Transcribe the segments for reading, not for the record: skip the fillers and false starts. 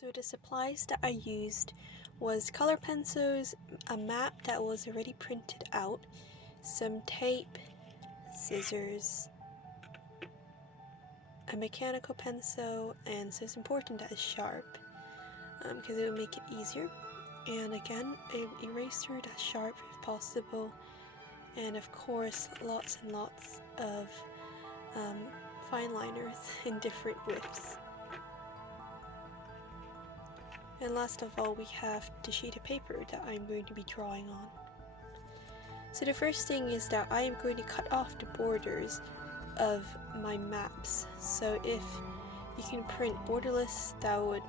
So the supplies that I used was color pencils, a map that was already printed out, some tape, scissors, a mechanical pencil, and so it's important that it's sharp because it will make it easier. And again, an eraser that's sharp if possible, and of course lots and lots of fine liners in different widths. And last of all, we have the sheet of paper that I'm going to be drawing on. So the first thing is that I am going to cut off the borders of my maps. So if you can print borderless, that would,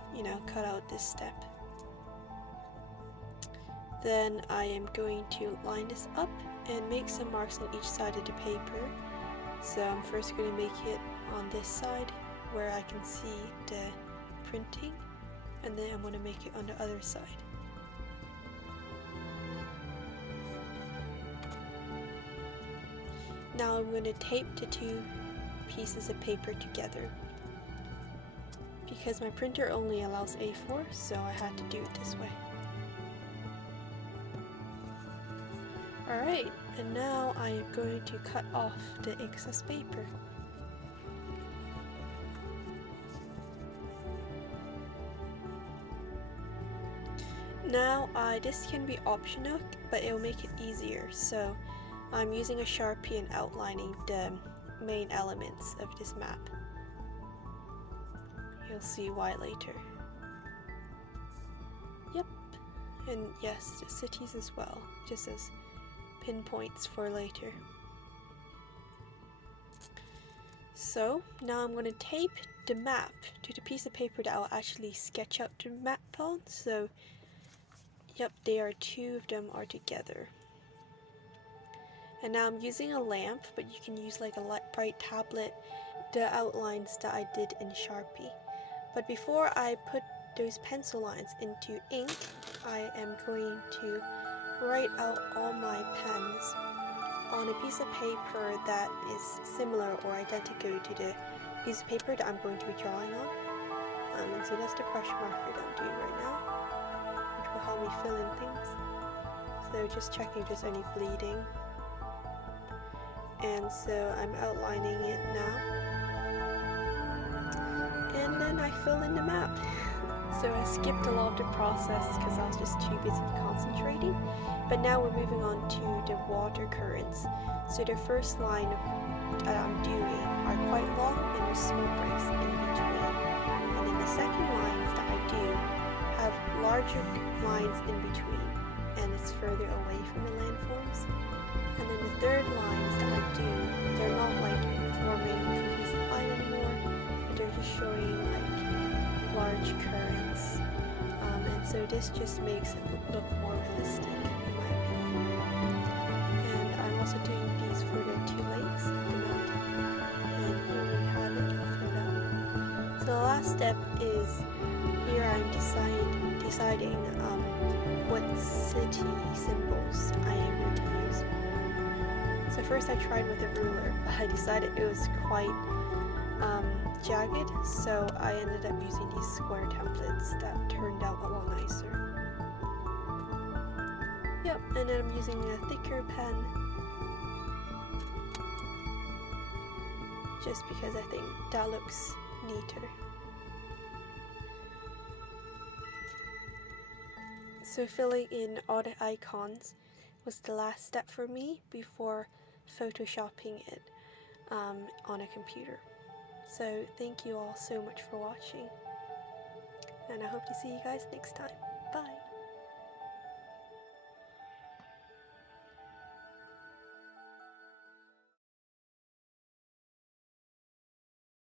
cut out this step. Then I am going to line this up and make some marks on each side of the paper. So I'm first going to make it on this side where I can see the printing, and then I'm going to make it on the other side. Now I'm going to tape the two pieces of paper together. Because my printer only allows A4, so I had to do it this way. Alright, and now I am going to cut off the excess paper. Now this can be optional, but it will make it easier. So I'm using a Sharpie and outlining the main elements of this map. You'll see why later. Yep, and yes, the cities as well, just as pinpoints for later. So now I'm going to tape the map to the piece of paper that I'll actually sketch out the map on. So yep, two of them are together. And now I'm using a lamp, but you can use like a light bright tablet, the outlines that I did in Sharpie. But before I put those pencil lines into ink, I am going to write out all my pens on a piece of paper that is similar or identical to the piece of paper that I'm going to be drawing on. And so that's the brush marker that I'm doing right now, which will help me fill in things. So just checking if there's any bleeding. And so I'm outlining it now. And then I fill in the map. So I skipped a lot of the process because I was just too busy concentrating. But now we're moving on to the water currents. So the first line that I'm doing are quite long and there's small breaks in between. And then the second lines that I do have larger lines in between, and it's further away from the landforms. And then the third lines that I do, they're not like forming a cohesive line anymore, but they're just showing like large currents. And so this just makes it look more realistic in my opinion. And I'm also doing these for the two lakes, the mountain, and here we have it filled out. So the last step is, here I'm deciding what city symbols I am going to use. So first I tried with a ruler, but I decided it was quite jagged, so I ended up using these square templates that turned out a lot nicer. Yep, and then I'm using a thicker pen, just because I think that looks neater. So filling in all the icons was the last step for me before photoshopping it on a computer. So thank you all so much for watching, and I hope to see you guys next time.